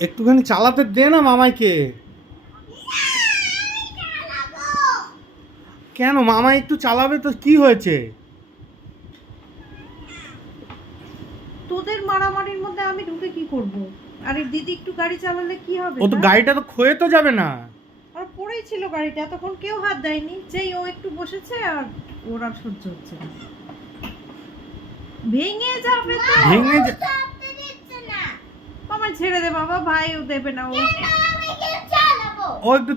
একটুখানি চালাতে দে না মামাইকে। কেন মামাই একটু চালাবে তো কি হয়েছে? তোদের মারামারির মধ্যে আমি ঢুকে কি করব? আরে দিদি একটু গাড়ি চালালে কি হবে ও তো গাড়িটা তো ক্ষয়ে তো যাবে না। আর পড়েই ছিল গাড়িটা এতক্ষণ কেউ হাত দেয়নি। যেই ও একটু বসেছে আর ওর আর সহ্য হচ্ছে না। ভেঙে যাবে তো! ভেঙে যা- মামা ছেড়ে দে বাবা ভাই ও দেবে না ও ও একটু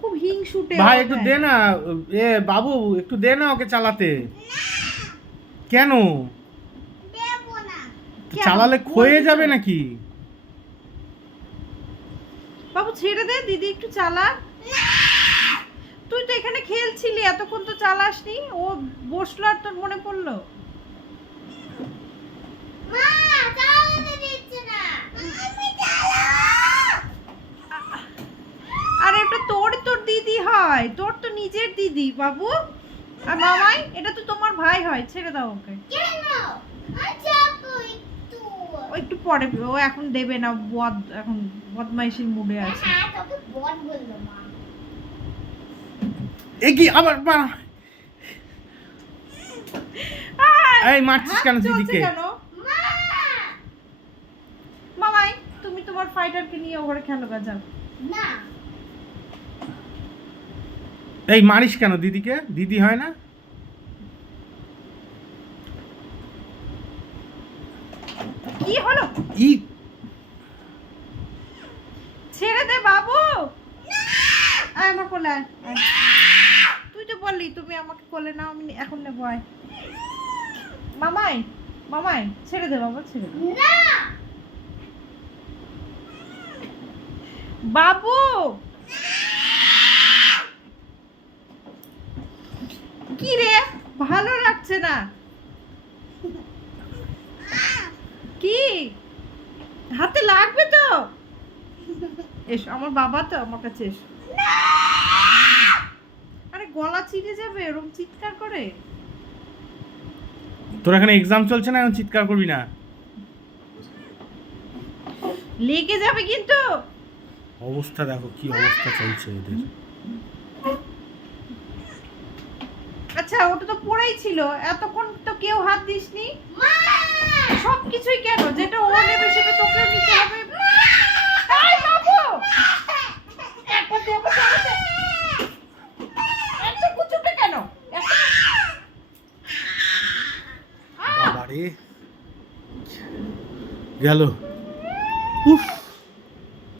খুব হিংসুটে ভাই একটু দে না এ বাবু একটু দে না ওকে চালাতে। কেন? চালালে ক্ষয়ে যাবে নাকি? বাবু ছেড়ে দে দিদি একটু চালা তুই তো এখানে খেলছিলি এতক্ষণ তো চালাসনি। ও বসল আর তোর মনে পড়ল আর এটা তোর তোর দিদি হয়। তোর তো নিজের দিদি বাবু। আর মামাই এটা তো তোমার ভাই হয় ছেড়ে দাও ওকে। ও একটু পরে ও এখন দেবে না বদ এখন বদমাইশির মুডে আছে। এ কি আবার মা- এই মারছিস কেন দিদিকে? মামাই তুমি তোমার ফাইটারকে নিয়ে ওখানে খেলো গা যাও এই মারিস কেন দিদিকে? দিদি হয় না? কি হলো? ই। ছেড়ে দে বাবু। আয় আমার কোলে। তুই তো বললি তুমি আমাকে কোলে নাও আমি এখন নেব আয়। মামাই মামাই ছেড়ে দে বাবা ছেড়ে দে। বাবু! কি রে ভালো লাগছে না। কি? হাতে লাগবে তো? এসো আমার বাবা তো আমার কাছে এসো। আরে গলা চিড়ে যাবে এরকম চিৎকার করে? তোর এখানে এক্সাম চলছে না এখন চিৎকার করবি না? লেগে যাবে কিন্তু। অবস্থা দেখো কি অবস্থা চলছে এদের। আচ্ছা ওটা তো পড়েই ছিল। এতক্ষণ তো কেউ হাত দিসনি। সব কিছুই কেন? যেটা ও নেবে সেটা তোকে নিতে হবে। গেল। উফ!